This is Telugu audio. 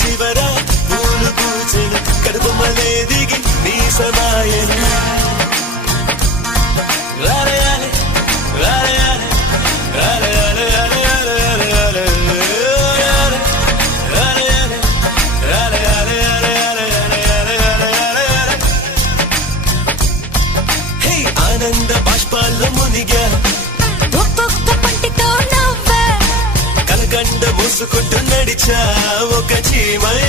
చివర పూలు పూచెను కడుపుమలే దిగి నీ సమాయను ఆనంద బాష్పాల్లో మునిగా ఒక్కొక్క పంటితో నవ్వా కలకండ మూసుకుంటూ నడిచా ఒక చీమై